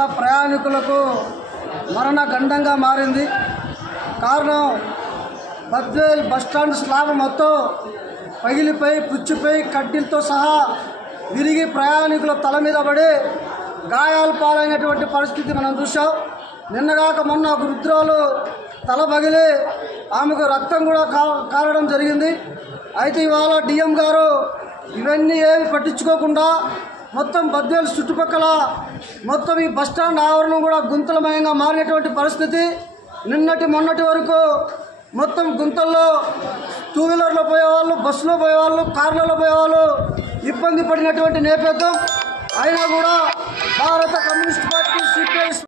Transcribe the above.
చాలా ప్రయాణికులకు మరణగండంగా మారింది. కారణం బద్వేల్ బస్టాండ్ స్లాబ్ మొత్తం పగిలిపోయి పుచ్చిపోయి కడ్డీలతో సహా విరిగి ప్రయాణికుల తల మీద పడి గాయాలు పాలైనటువంటి పరిస్థితి మనం చూసాం. నిన్నగాక మొన్న ఒక వృద్ధురాలు తల పగిలి ఆమెకు రక్తం కూడా కారడం జరిగింది. అయితే ఇవాళ డిఎం గారు ఇవన్నీ ఏమి పట్టించుకోకుండా మొత్తం బద్వేల్ చుట్టుపక్కల మొత్తం ఈ బస్టాండ్ ఆవరణం కూడా గుంతలమయంగా మారినటువంటి పరిస్థితి. నిన్నటి మొన్నటి వరకు మొత్తం గుంతల్లో టూ వీలర్లో పోయేవాళ్ళు, బస్సులో పోయేవాళ్ళు, కార్లలో పోయేవాళ్ళు ఇబ్బంది పడినటువంటి నేపథ్యం. అయినా కూడా